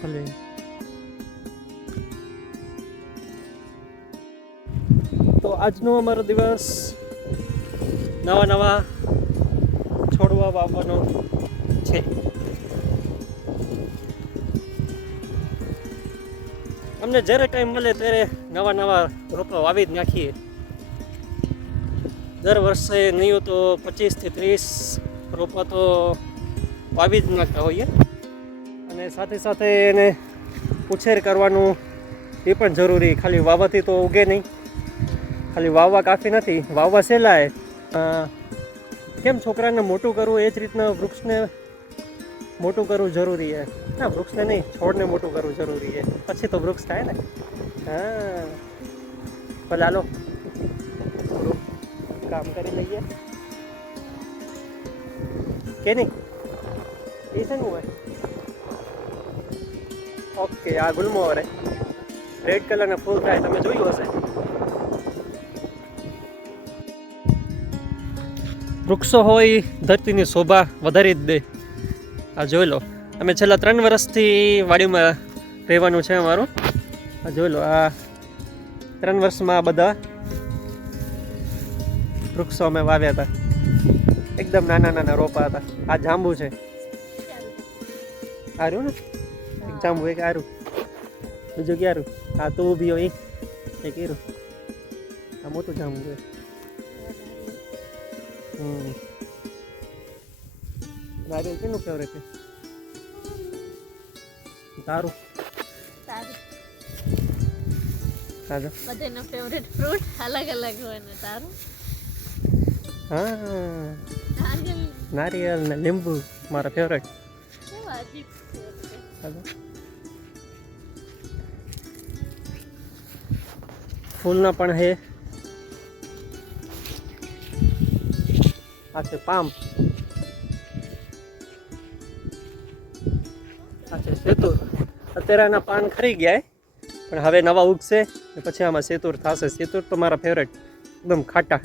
ભલે તો આજનો અમારો દિવસ નવા છોડવા વાવવાનો છે. અમને જ્યારે ટાઈમ મળે ત્યારે નવા રોપા વાવી જ નાખીએ. દર વર્ષે નહીં તો 25 થી 30 રોપા તો વાવી જ નાખતા હોઈએ. અને સાથે સાથે એને ઉછેર કરવાનું એ પણ જરૂરી. ખાલી વાવવાથી તો ઉગે નહીં. ખાલી વાવવા કાફી નથી. વાવવા સહેલાય, કેમ છોકરાને મોટું કરવું એ જ રીતના વૃક્ષને મોટું કરવું જરૂરી છે. ના, વૃક્ષને નહીં, છોડને મોટું કરવું જરૂરી છે. પછી તો વૃક્ષ થાય ને. હા, ભલે હાલો થોડું કામ કરી લઈએ કે નહીં. એ છે ને હોય. ઓકે, આ ગુલમોહર રેડ કલરના ફૂલ થાય, તમે જોયું હશે. વૃક્ષો હોય ધરતીની શોભા વધારી જ દે. આ જોઈ લો, અમે છેલ્લા 3 વર્ષથી વાડીમાં રહેવાનું છે અમારું. આ જોઈ લો, આ 3 વર્ષમાં બધા વૃક્ષો અમે વાવ્યા હતા. એકદમ નાના રોપા હતા. આ જાંબુ છે. આર્યું ને, એક જાંબુ, એક આરું, બીજું ક્યારું. આ તો ઊભી હોય એક એરું. આ મોટું જાંબુ છે. નારિયેળ કેનું ફેવરેટ છે? તારું? બધાનો ફેવરેટ ફ્રૂટ અલગ અલગ હોય ને તારું? હા, નારિયેળ ને લીંબુ મારા ફેવરેટ. ફૂલના પણ હે. આ છે પામ, આ છે સેતુર. અત્યારે આના પાન ખરી ગયા, પણ હવે નવા ઉગશે પછી આમાં સેતુર થશે. સેતુર તો મારા ફેવરેટ, એકદમ ખાટા.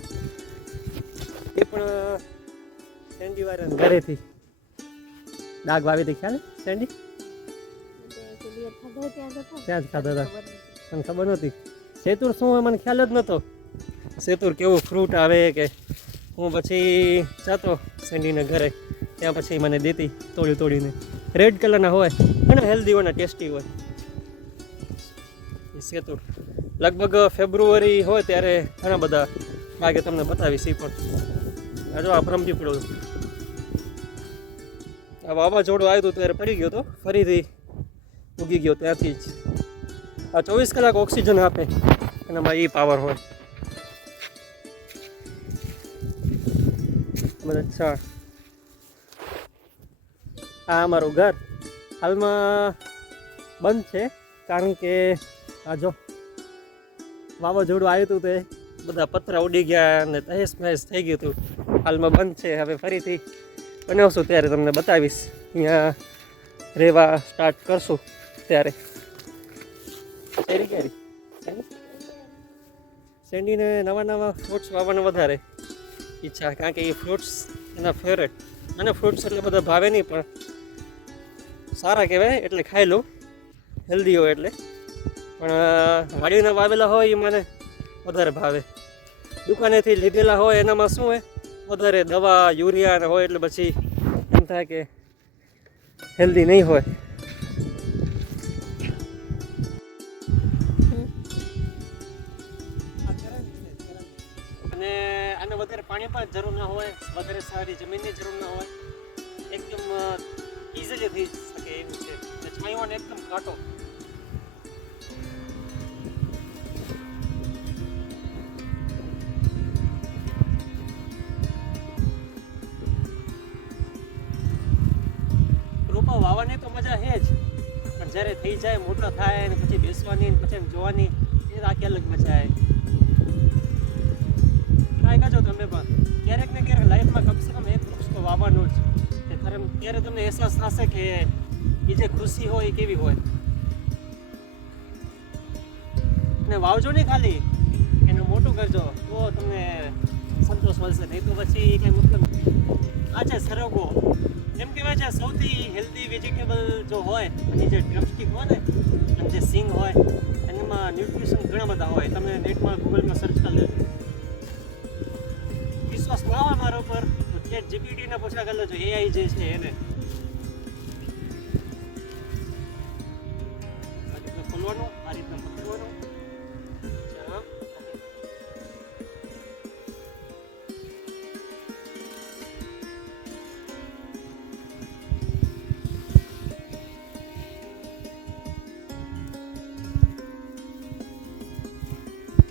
એ પણ સેન્ડી વાળા ઘરેથી ડાગ વાવી હતી. ખ્યાલ સેન્ડી ત્યાં જ ખાધા હતા. મને ખબર નહોતી સેતુર શું હોય, મને ખ્યાલ જ નહોતો સેતુર કેવું ફ્રૂટ આવે કે હું. પછી જતો સેન્ડીને ઘરે, ત્યાં પછી મને દેતી તોડીને. રેડ કલરના હોય, ઘણા હેલ્ધી હોય ને ટેસ્ટી હોય. એ સેતુર લગભગ ફેબ્રુઆરી હોય ત્યારે ઘણા બધા વાગે તમને બતાવીશ. એ પણ આ જો આ બ્રહ્મપીપળો, આ વાવાઝોડું આવ્યું હતું ત્યારે પડી ગયો હતો, ફરીથી ઉગી ગયો ત્યાંથી જ. આ 24 કલાક ઓક્સિજન આપે અને એમાં એ પાવર હોય. અચ્છા, આ અમારું ઘર હાલમાં બંધ છે કારણ કે આ જો વાવાઝોડું આવ્યું હતું તે બધા પતરા ઉડી ગયા અને તહેસ નહેસ થઈ ગયું હતું. હાલમાં બંધ છે. હવે ફરીથી બનાવશું ત્યારે તમને બતાવીશ. અહીંયા રહેવા સ્ટાર્ટ કરશું ત્યારે. સેન્ડીને નવા ફ્રૂટ્સ વાવવાના વધારે ઈચ્છા, કારણ કે એ ફ્રૂટ્સ એના ફેવરેટ. અને ફ્રૂટ્સ એટલે બધા ભાવે નહીં, પણ સારા કહેવાય એટલે ખાઈ લઉં, હેલ્ધી હોય એટલે. પણ વાડીના વાવેલા હોય એ મને વધારે ભાવે. દુકાનેથી લીધેલા હોય એનામાં શું હોય, વધારે દવા યુરિયા હોય એટલે પછી એમ થાય કે હેલ્ધી નહીં હોય. અને આને વધારે પાણી પણ જરૂર ના હોય, વધારે સારી જમીનની જરૂર ના હોય. એકદમ ઇઝીલી થઈ શકે એવું છે. છાંયો ને એકદમ ઘાટો. રોપા વાવવાની તો મજા છે જ, પણ જ્યારે થઈ જાય, મોટા થાય અને પછી બેસવાની પછી જોવાની, એ આખી અલગ મજા આવે. ટ્રાય કરજો તમે પણ ક્યારેક ને ક્યારેક લાઈફમાં કમસે કમ એક વૃક્ષ તો વાવવાનું જ. ત્યારે તમને અહેસાસ થશે કે એ જે ખુશી હોય એ કેવી હોય. અને વાવજો નહીં, ખાલી એને મોટું કરજો તો તમને સંતોષ મળશે. નહીં તો પછી કંઈ મતલબ આ છે સરગવો. એમ કહેવાય છે સૌથી હેલ્ધી વેજીટેબલ જો હોય અને જે ડ્રમસ્ટિક હોય ને અને જે સિંગ હોય એનામાં ન્યુટ્રિશન ઘણા બધા હોય. તમે નેટમાં ગૂગલમાં સર્ચ કરી લેજો. વિશ્વાસ ના હોય મારા ઉપર તો ચેટ જીપીટીને પૂછા કરી લેજો, એઆઈ જે છે એને. આ રીતના ખોલવાનું, આ રીતના પકડવાનું. ચાલો.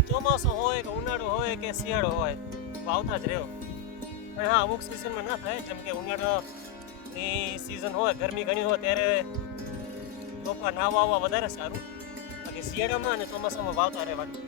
ચોમાસું હોય કે ઉનાળો હોય કે શિયાળો હોય વાવતા જ રહ્યો. પણ હા, અમુક સિઝનમાં ના થાય, જેમ કે ઉનાળાની સિઝન હોય, ગરમી ઘણી હોય ત્યારે રોપા ના વાવવા વધારે સારું. બાકી શિયાળામાં અને ચોમાસામાં વાવતા રહેવાનું.